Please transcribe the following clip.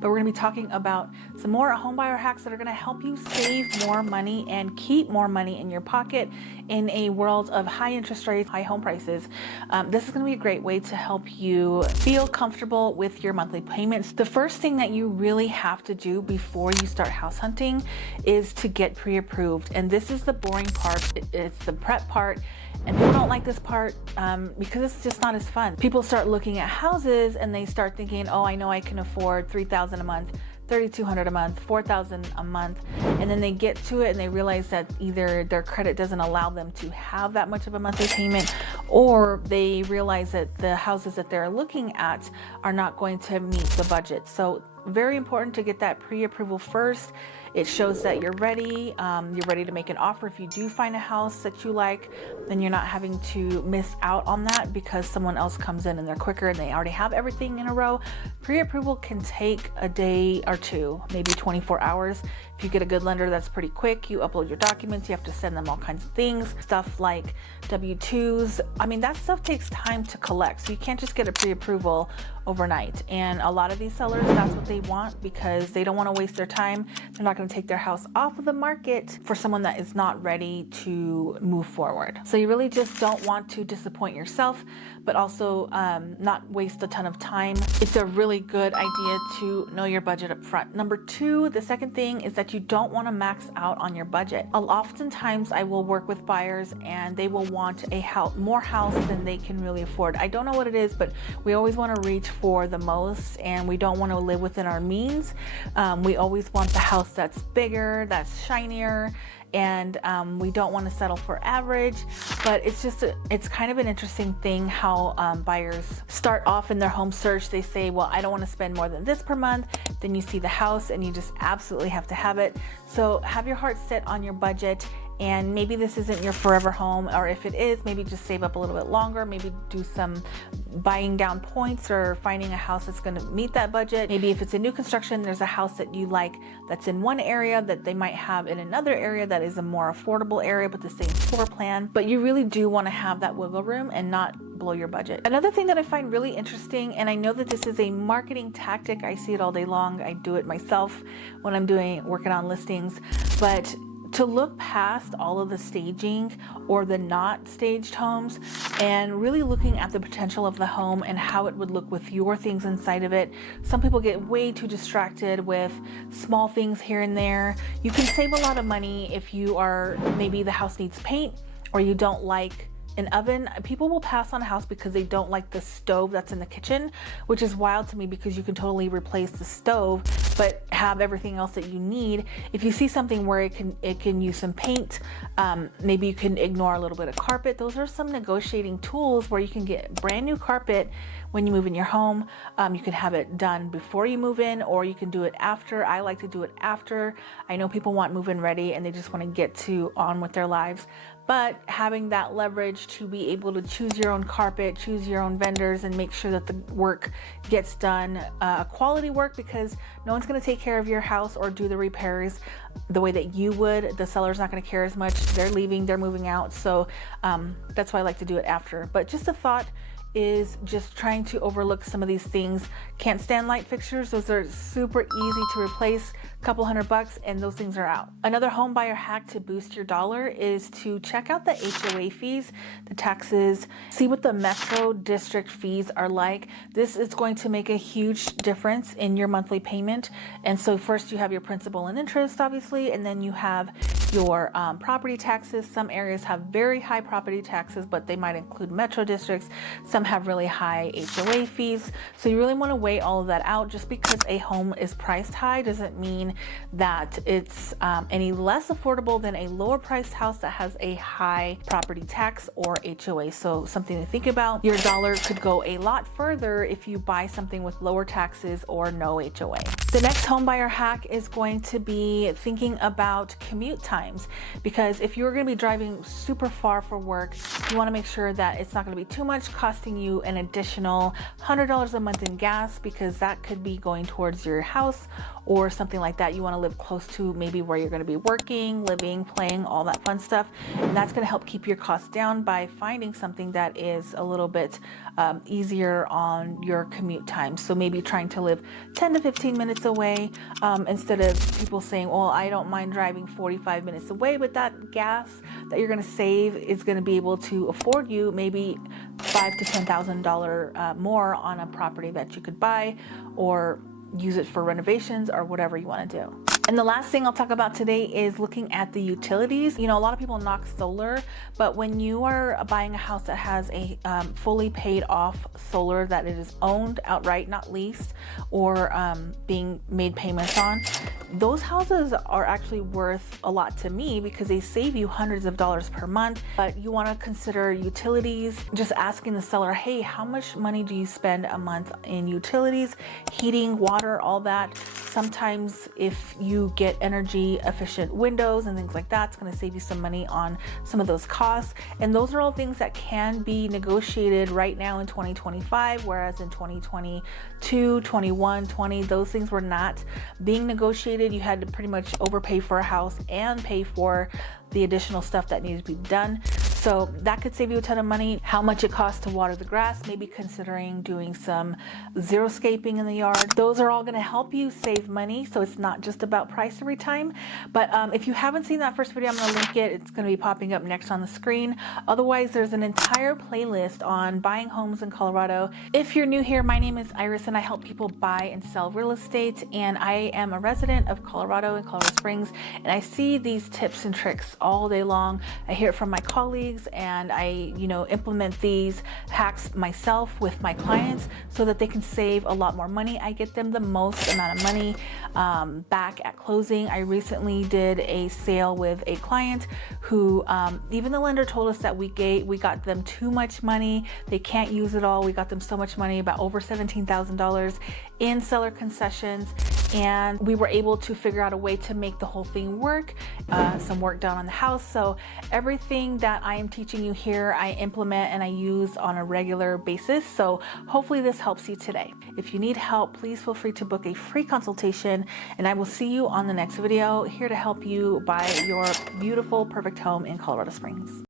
but we're gonna be talking about some more homebuyer hacks that are gonna help you save more money and keep more money in your pocket in a world of high interest rates, high home prices. This is gonna be a great way to help you feel comfortable with your monthly payments. The first thing that you really have to do before you start house hunting is to get pre-approved. And this is the boring part. It's the prep part. And people don't like this part because it's just not as fun. People start looking at houses and they start thinking, oh, I know I can afford $3,000 a month, $3,200 a month, $4,000 a month. And then they get to it and they realize that either their credit doesn't allow them to have that much of a monthly payment, or they realize that the houses that they're looking at are not going to meet the budget. So very important to get that pre-approval first. It shows that you're ready to make an offer. If you do find a house that you like, then you're not having to miss out on that because someone else comes in and they're quicker and they already have everything in a row. Pre-approval can take a day or two, maybe 24 hours. If you get a good lender, that's pretty quick. You upload your documents, you have to send them all kinds of things, stuff like W-2s. I mean, that stuff takes time to collect. So you can't just get a pre-approval overnight. And a lot of these sellers, that's what they want because they don't want to waste their time. They're not going to take their house off of the market for someone that is not ready to move forward. So you really just don't want to disappoint yourself, but also not waste a ton of time. It's a really good idea to know your budget up front. Number two, the second thing is that you don't want to max out on your budget. Oftentimes I will work with buyers and they will want more house than they can really afford. I don't know what it is, but we always want to reach for the most and we don't want to live within our means. We always want the house that's bigger, that's shinier, and we don't want to settle for average. But it's kind of an interesting thing how buyers start off in their home search. They say, well, I don't want to spend more than this per month. Then you see the house and you just absolutely have to have it. So have your heart set on your budget. And maybe this isn't your forever home, or if it is, maybe just save up a little bit longer, maybe do some buying down points or finding a house that's going to meet that budget. Maybe if it's a new construction, there's a house that you like that's in one area that they might have in another area that is a more affordable area but the same floor plan. But you really do want to have that wiggle room and not blow your budget. Another thing that I find really interesting, and I know that this is a marketing tactic, I see it all day long, I do it myself when I'm working on listings, but to look past all of the staging or the not staged homes and really looking at the potential of the home and how it would look with your things inside of it. Some people get way too distracted with small things here and there. You can save a lot of money if maybe the house needs paint or you don't like an oven. People will pass on a house because they don't like the stove that's in the kitchen, which is wild to me because you can totally replace the stove but have everything else that you need. If you see something where it can use some paint, maybe you can ignore a little bit of carpet. Those are some negotiating tools where you can get brand new carpet when you move in your home. You can have it done before you move in, or you can do it after. I like to do it after. I know people want move-in ready and they just want to get on with their lives. But having that leverage to be able to choose your own carpet, choose your own vendors, and make sure that the work gets done, quality work, because no one's going to take care of your house or do the repairs the way that you would. The seller's not going to care as much. They're leaving, they're moving out. So that's why I like to do it after. But just a thought is just trying to overlook some of these things. Can't stand light fixtures. Those are super easy to replace. Couple $100 and those things are out. Another home buyer hack to boost your dollar is to check out the HOA fees, the taxes, see what the metro district fees are like. This is going to make a huge difference in your monthly payment. And so first you have your principal and interest, obviously, and then you have your property taxes. Some areas have very high property taxes, but they might include metro districts. Some have really high HOA fees. So you really want to weigh all of that out. Just because a home is priced high doesn't mean that it's any less affordable than a lower priced house that has a high property tax or HOA. So something to think about. Your dollar could go a lot further if you buy something with lower taxes or no HOA. The next home buyer hack is going to be thinking about commute time. times, because if you're going to be driving super far for work, you want to make sure that it's not going to be too much, costing you an additional $100 a month in gas, because that could be going towards your house or something like that. You want to live close to maybe where you're going to be working, living, playing, all that fun stuff. And that's going to help keep your costs down by finding something that is a little bit easier on your commute time. So maybe trying to live 10 to 15 minutes away, instead of people saying, well, I don't mind driving 45 minutes away, but that gas that you're going to save is going to be able to afford you maybe $5,000 to $10,000 more on a property that you could buy, or use it for renovations or whatever you want to do. And the last thing I'll talk about today is looking at the utilities. You know, a lot of people knock solar, but when you are buying a house that has a fully paid off solar, that it is owned outright, not leased, or being made payments on, those houses are actually worth a lot to me, because they save you hundreds of dollars per month. But you want to consider utilities, just asking the seller, hey, how much money do you spend a month in utilities, heating, water, all that. Sometimes if you get energy efficient windows and things like that, it's going to save you some money on some of those costs. And those are all things that can be negotiated right now in 2025, whereas in 2022, 21, 20, those things were not being negotiated. You had to pretty much overpay for a house and pay for the additional stuff that needed to be done. So that could save you a ton of money. How much it costs to water the grass, maybe considering doing some xeriscaping in the yard. Those are all going to help you save money. So it's not just about price every time. But if you haven't seen that first video, I'm going to link it. It's going to be popping up next on the screen. Otherwise, there's an entire playlist on buying homes in Colorado. If you're new here, my name is Iris and I help people buy and sell real estate. And I am a resident of Colorado and Colorado Springs. And I see these tips and tricks all day long. I hear it from my colleagues, and I, implement these hacks myself with my clients so that they can save a lot more money. I get them the most amount of money back at closing. I recently did a sale with a client who, even the lender told us that we got them too much money. They can't use it all. We got them so much money, about over $17,000 in seller concessions. And we were able to figure out a way to make the whole thing work, some work done on the house. So everything that I am teaching you here, I implement and I use on a regular basis. So hopefully this helps you today. If you need help, please feel free to book a free consultation, and I will see you on the next video, here to help you buy your beautiful, perfect home in Colorado Springs.